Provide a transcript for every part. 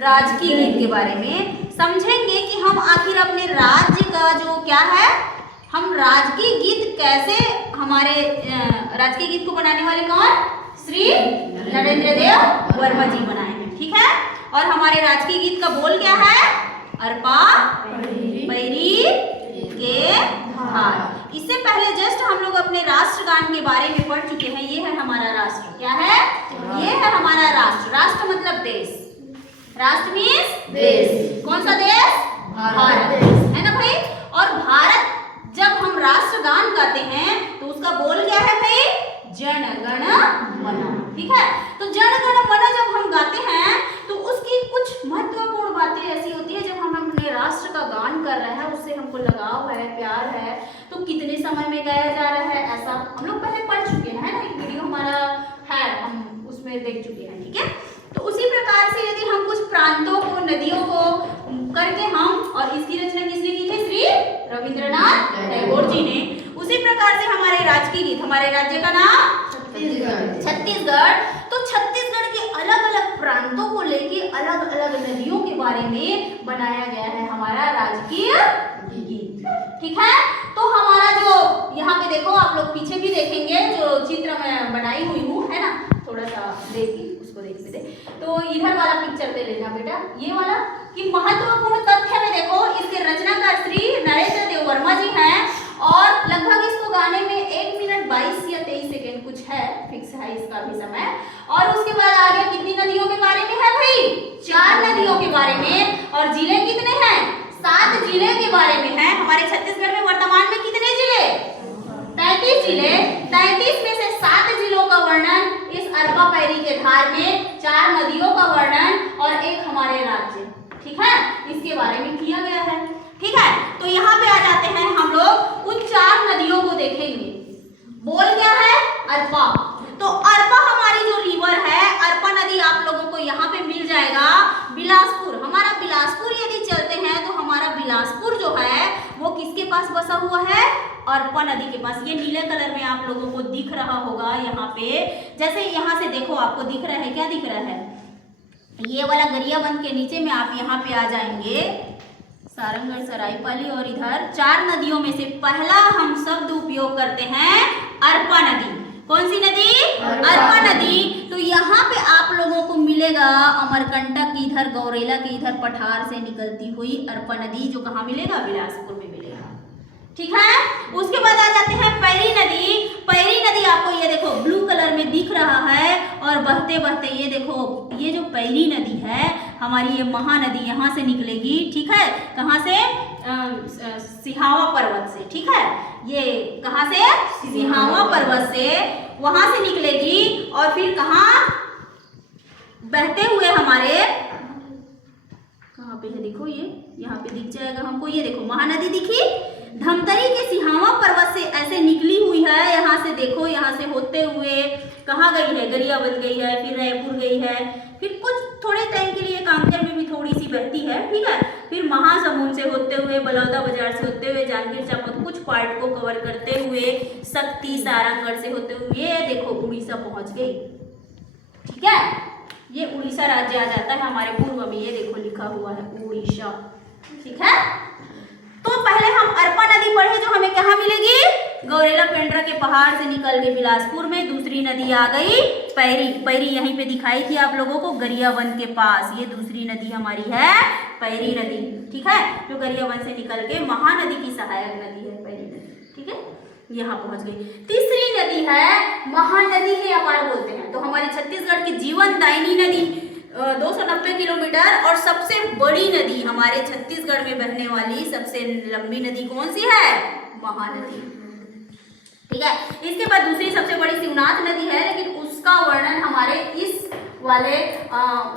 राजकीय गीत के बारे में समझेंगे कि हम आखिर अपने राज्य का जो क्या है, हम राजकीय गीत कैसे, हमारे राजकीय गीत को बनाने वाले कौन, श्री नरेंद्र देव वर्मा जी बनाए हैं। ठीक है, और हमारे राजकीय गीत का बोल क्या है, अरपा पैरी के धार। इससे पहले जस्ट हम लोग अपने राष्ट्रगान के बारे में पढ़ चुके हैं। ये है हमारा राष्ट्र, क्या है, ये है हमारा राष्ट्र। राष्ट्र मतलब देश, राष्ट्र मीन्स देश। कौन सा देश, भारत, है ना भाई। और भारत जब हम राष्ट्रगान गाते हैं तो उसका बोल क्या है भाई, जन गण मन। ठीक है, तो जन गण मन जब हम गाते हैं तो उसकी कुछ महत्वपूर्ण बातें ऐसी होती है, जब हम अपने राष्ट्र का गान कर रहे हैं, उससे हमको लगाव है, प्यार है, तो कितने समय में गाया जा रहा है, ऐसा हम लोग पहले पढ़ चुके हैं ना, एक वीडियो हमारा है, हम उसमें देख चुके हैं। ठीक है, तो उसी प्रकार से यदि हम कुछ प्रांतों को, नदियों को करके हम, और इसकी रचना किसने की थी, श्री रविंद्रनाथ टैगोर जी ने, उसी प्रकार से हमारे राजकीय गीत, हमारे राज्य का नाम छत्तीसगढ़। तो छत्तीसगढ़ के अलग अलग प्रांतों को लेके अलग अलग नदियों के बारे में बनाया गया है हमारा राजकीय गीत। ठीक है, तो हमारा जो यहाँ पे देखो, आप लोग पीछे भी देखेंगे जो चित्र मैं बनाई हुई हूँ, है ना, थोड़ा सा देखिए उसको, देख दे। तो इधर वाला पिक्चर दे लेना बेटा, ये वाला, कि महत्वपूर्ण तथ्य में देखो, इसके रचनाकार श्री नरेंद्र देव वर्मा जी हैं, और लगभग इसको गाने में 1 मिनट 22 या 23 सेकेंड कुछ है, फिक्स है इसका भी समय। और उसके बाद आगे कितनी नदियों के बारे में है भाई, 4 नदियों के बारे में, और जिले कितने हैं, 7 जिले के बारे में है। हमारे छत्तीसगढ़ में वर्तमान में कितने जिले, 33 जिले। 33 में से 7 जिलों का वर्णन इस अरपा पैरी के धार में, 4 नदियों का वर्णन और एक हमारे राज्य, ठीक है, इसके बारे में किया गया है। ठीक है, तो यहाँ पे आ जाते हैं हम लोग, उन 4 नदियों को देखेंगे। बोल क्या है, अरपा। तो अरपा हमारी जो रिवर है, अरपा नदी आप लोगों को यहाँ पे मिल जाएगा बिलासपुर। हमारा बिलासपुर यदि चलते हैं तो हमारा बिलासपुर जो है वो किसके पास बसा हुआ है, अरपा नदी के पास। ये नीले कलर में आप लोगों को दिख रहा होगा यहाँ पे, जैसे यहाँ से देखो आपको दिख रहा है, क्या दिख रहा है, ये वाला गरियाबंद के नीचे में आप यहाँ पे आ जाएंगे, सारंगढ़, सरायपाली, और इधर 4 नदियों में से पहला हम शब्द उपयोग करते हैं अरपा नदी। कौन सी नदी, अरपा नदी। तो यहाँ पे आप लोगों को मिलेगा अमरकंटक की इधर, गौरेला के इधर पठार से निकलती हुई अरपा नदी, जो कहाँ मिलेगा, बिलासपुर में मिलेगा। ठीक है, उसके बाद आ जाते हैं पैरी नदी। पैरी नदी आपको ये देखो ब्लू कलर में दिख रहा है, और बहते बहते ये देखो, ये जो पैरी नदी है हमारी, ये महानदी यहाँ से निकलेगी। ठीक है, कहाँ से, सिहावा पर्वत से। ठीक है, ये कहाँ से, सिहावा पर्वत से, वहां से निकलेगी, और फिर कहाँ बहते हुए हमारे, कहाँ पे है देखो, ये यहाँ पे दिख जाएगा हमको, ये देखो महानदी दिखी, धमतरी के सिहावा पर्वत से ऐसे निकली हुई है। यहाँ से देखो, यहाँ से होते हुए कहाँ गई है, गरियाबंद गई है, फिर रायपुर गई है, फिर कुछ थोड़े टाइम के लिए कांकेर में भी थोड़ी सी बहती है। ठीक है, फिर महासमुंद से होते हुए, बलौदा बाजार से होते हुए, जांजगीर चांपा, कुछ पार्ट को कवर करते हुए, शक्ति, सारंगढ़ से होते हुए, ये देखो उड़ीसा पहुंच गई। ठीक है, ये उड़ीसा राज्य आ जाता है हमारे पूर्व में, ये देखो लिखा हुआ है उड़ीसा। ठीक है, तो पहले हम अरपा नदी पढ़े, जो हमें कहाँ मिलेगी, गौरेला पेंड्रा के पहाड़ से निकल के बिलासपुर में। दूसरी नदी आ गई पैरी। पैरी यहीं पे दिखाई थी आप लोगों को, गरियाबंद के पास, ये दूसरी नदी हमारी है पैरी नदी। ठीक है, जो गरियाबंद से निकल के महानदी की सहायक नदी है पैरी नदी। ठीक है, यहाँ पहुंच गई। तीसरी नदी है महानदी के अपार बोलते हैं, तो हमारी छत्तीसगढ़ की जीवनदायिनी नदी 290 किलोमीटर, और सबसे बड़ी नदी हमारे छत्तीसगढ़ में बहने वाली सबसे लंबी नदी कौन सी है, महानदी। ठीक है, इसके बाद दूसरी सबसे बड़ी शिवनाथ नदी है, लेकिन उसका वर्णन हमारे इस वाले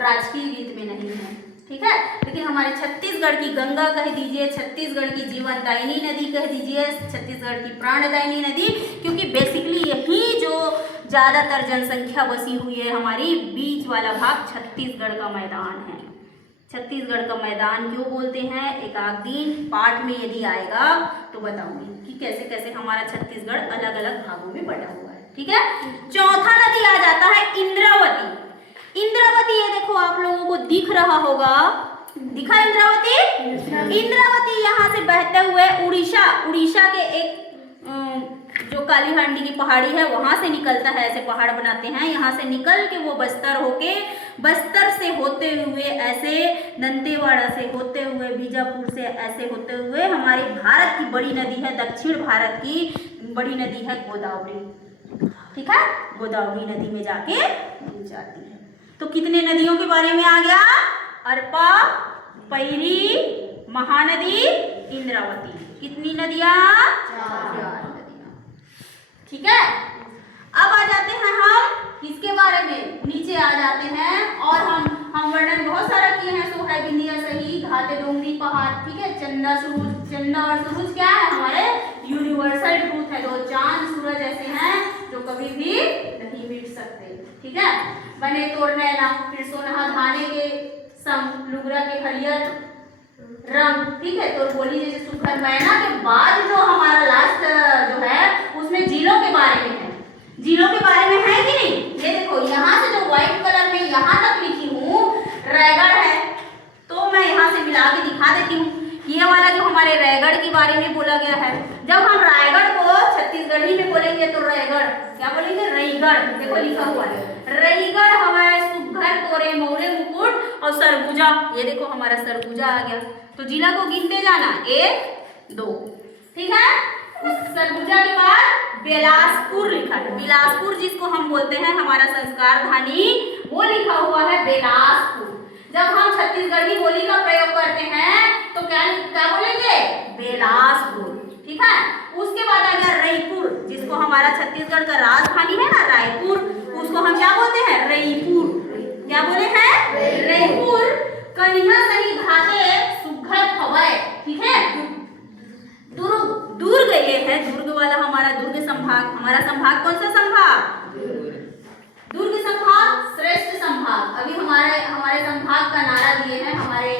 राजकीय गीत में नहीं है। ठीक है, लेकिन हमारे छत्तीसगढ़ की गंगा कह दीजिए, छत्तीसगढ़ की जीवनदायिनी नदी कह दीजिए, छत्तीसगढ़ की प्राणदायिनी नदी, क्योंकि बेसिकली यही जो ज्यादातर जनसंख्या बसी हुई है, हमारी बीच वाला भाग छत्तीसगढ़ का मैदान है। छत्तीसगढ़ का मैदान क्यों बोलते हैं, एक आध दिन पाठ में यदि आएगा तो बताऊंगी कि कैसे कैसे हमारा छत्तीसगढ़ अलग अलग भागों में बटा हुआ है। ठीक है, चौथा नदी आ जाता है इंद्रावती। इंद्रावती, ये देखो आप लोगों को दिख रहा होगा, दिखा इंद्रावती? इंद्रावती यहाँ से बहते हुए उड़ीसा के एक जो काली हांडी की पहाड़ी है वहां से निकलता है, ऐसे पहाड़ बनाते हैं, यहाँ से निकल के वो बस्तर होके, बस्तर से होते हुए ऐसे दंतेवाड़ा से होते हुए बीजापुर से ऐसे होते हुए हमारे भारत की बड़ी नदी है, दक्षिण भारत की बड़ी नदी है गोदावरी, ठीक है, गोदावरी नदी में जाके मिल जाती है। तो कितने नदियों के बारे में आ गया? अरपा, पैरी, महानदी, इंद्रावती। कितनी नदियां? 4 नदियां, ठीक है। अब आ जाते हैं हम किसके बारे में, नीचे आ जाते हैं और हम वर्णन बहुत सारा किए हैं, सो है बिंदिया सही, घाटे डोंगरी पहाड़, ठीक है, चंदा और सूरज क्या है? हमारे यूनिवर्सल ट्रूथ है, 2 चांद सूरज ऐसे हैं जो कभी भी नहीं मिट सकते, ठीक है। बने तोड़ नैना, फिर सोनहा धाने के संग, लुगरा के हरियर रंग, ठीक है। तो बोली जैसे सुखर मैना के बाद जो हमारा लास्ट जो है उसमें जिलों के बारे में है, जिलों के बारे में है कि नहीं? ये देखो यहाँ से जो व्हाइट कलर में यहाँ तक लिखी हूँ रायगढ़ है, तो मैं यहाँ से मिला के दिखा देती हूँ। ये वाला जो हमारे रायगढ़ के बारे में बोला गया है, जब हम रायगढ़ को छत्तीसगढ़ी में बोलेंगे तो रायगढ़ क्या बोलेंगे? रईगढ़। देखो लिखा हुआ है रईगढ़ हमारे सुघर तोरे मोरे मुकुट और सरगुजा, ये देखो हमारा सरगुजा आ गया। तो जिला को गिनते जाना 1 2, ठीक है। उस सरगुजा के बाद बिलासपुर लिखा है, बिलासपुर जिसको हम बोलते हैं हमारा संस्कार धानी, वो लिखा हुआ है बिलासपुर। जब हम छत्तीसगढ़ी बोली का प्रयोग करते हैं तो क्या बोलेंगे? बिलासपुर, ठीक है। उसके बाद आ गया रायपुर, जिसको हमारा छत्तीसगढ़ का राजधानी है ना रायपुर, उसको हम क्या बोलते हैं? रईपुर। क्या बोले हैं? रईपुर। कन्या सही घाटे सुघर खवय, ठीक है। दुर्ग ये है, दुर्ग वाला हमारा दुर्ग संभाग, हमारा संभाग कौन सा संभाग? दुर्ग संभाग श्रेष्ठ संभाग। अभी हमारे संभाग का नारा दिए हैं हमारे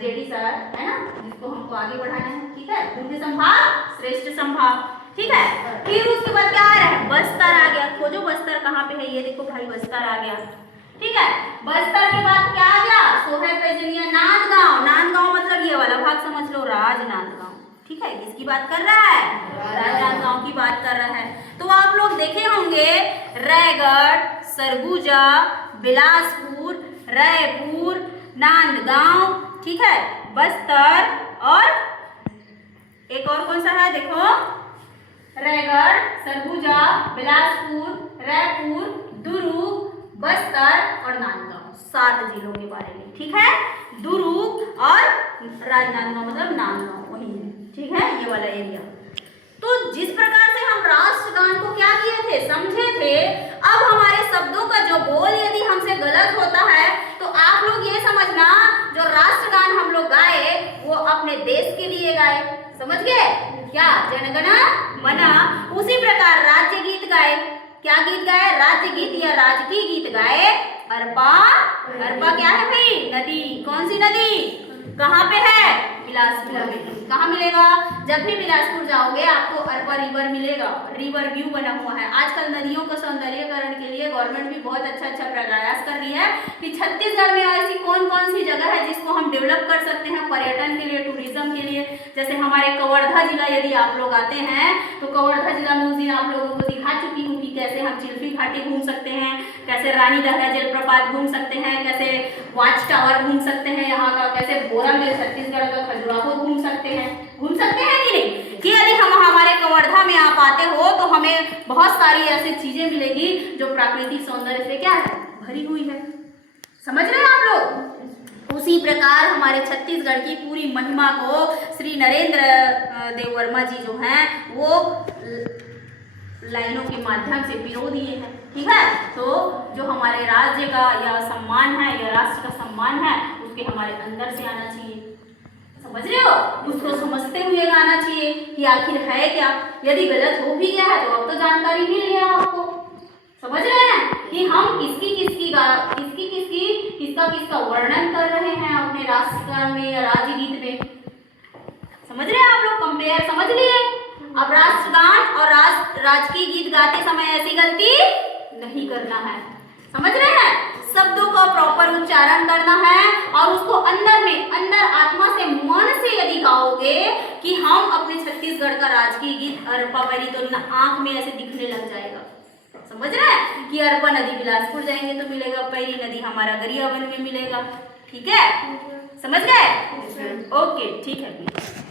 जेडी सर, है ना, जिसको हमको आगे बढ़ाना है, ठीक है। दुर्ग संभाग श्रेष्ठ संभाग, ठीक है। फिर उसके बाद क्या आ रहा है? बस्तर आ गया। खोजो बस्तर कहाँ पे है, ये देखो भाई बस्तर आ गया, ठीक है। बस्तर के बाद क्या आ गया? सोहे पैजनिया नांदगांव। नांदगांव मतलब ये वाला भाग समझ लो, राजनांदगांव, ठीक है। किसकी बात कर रहा है? राजनांदगांव की बात कर रहा है। तो आप लोग देखे होंगे रायगढ़, सरगुजा, बिलासपुर, रायपुर, नांदगांव, ठीक है, बस्तर और एक और कौन सा है? देखो रायगढ़, सरगुजा, बिलासपुर, रायपुर, दुर्ग, बस्तर और नांदगांव, 7 जिलों के बारे में, ठीक है। दुर्ग और राजनांदगांव मतलब नांदगांव वही है, ठीक है, ये वाला एरिया। तो जिस प्रकार से हम राष्ट्रगान को क्या किए थे? समझे थे। अब हमारे शब्दों का जो बोल यदि हमसे गलत होता है तो आप लोग ये समझना, जो राष्ट्रगान हम लोग गाए वो अपने देश के लिए गाए, समझ गए क्या? जनगण मन। उसी प्रकार राज्य गीत गाए, क्या गीत गाए? राज्य गीत या राजकीय गीत गाए। अरपा, अरपा क्या है भाई? नदी। कौन सी नदी? कहाँ पे है? बिलासपुर में। कहाँ मिलेगा? जब भी बिलासपुर जाओगे आपको अरपा रिवर मिलेगा, रिवर व्यू बना हुआ है। आजकल नदियों का सौंदर्यीकरण के लिए गवर्नमेंट भी बहुत अच्छा प्रयास कर रही है कि छत्तीसगढ़ में ऐसी कौन कौन सी जगह है जिसको हम डेवलप कर सकते हैं पर्यटन के लिए, टूरिज्म के लिए। जैसे हमारे कवर्धा जिला यदि आप लोग आते हैं तो कवर्धा जिला में उस दिन आप लोगों को दिखा चुकी हूँ कि कैसे हम चिल्फी घाटी घूम सकते हैं, कैसे रानी दहरा जलप्रपात घूम सकते हैं, कैसे वॉच टावर घूम सकते हैं यहाँ का, कैसे बोरा में छत्तीसगढ़ का खजुराहो घूम सकते हैं कि नहीं? कि यदि हम हमारे कवर्धा में आप आते हो तो हमें बहुत सारी ऐसी चीजें मिलेगी जो प्राकृतिक सौंदर्य से क्या है? भरी हुई है। समझ रहे हैं आप लोग? उसी प्रकार हमारे छत्तीसगढ़ की पूरी महिमा को श्री नरेंद्र देव वर्मा जी जो हैं वो लाइनों के माध्यम से पिरो दिए हैं, ठीक है। तो जो हमारे राज्य का यह सम्मान है, यह राष्ट्र का सम्मान है, उसके हमारे अंदर से आना चाहिए, समझ रहे हो? उसको समझते हुए गाना चाहिए कि आखिर है क्या। यदि गलत हो भी गया है तो अब तो जानकारी मिल गया आपको, समझ रहे हैं कि हम किसका वर्णन कर रहे हैं अपने राष्ट्रगान में या राज्य गीत में। समझ रहे हैं आप लोग? कंपेयर समझ लिए? अब राष्ट्रगान और राजकीय गीत गाते समय ऐसी गलती नहीं करना है। समझ रहे हैं? शब्दों का प्रॉपर उच्चारण करना है और उसको अंदर आत्मा से मन से यदि गाओगे कि हम अपने छत्तीसगढ़ का राजकीय गीत अरपा परी, तो आंख में ऐसे दिखने लग जाएगा। समझ रहे हैं कि अरपा नदी बिलासपुर जाएंगे तो मिलेगा, पैरी नदी हमारा गरियाबंद में मिलेगा। ठीक है, समझ गए? ओके, ठीक है।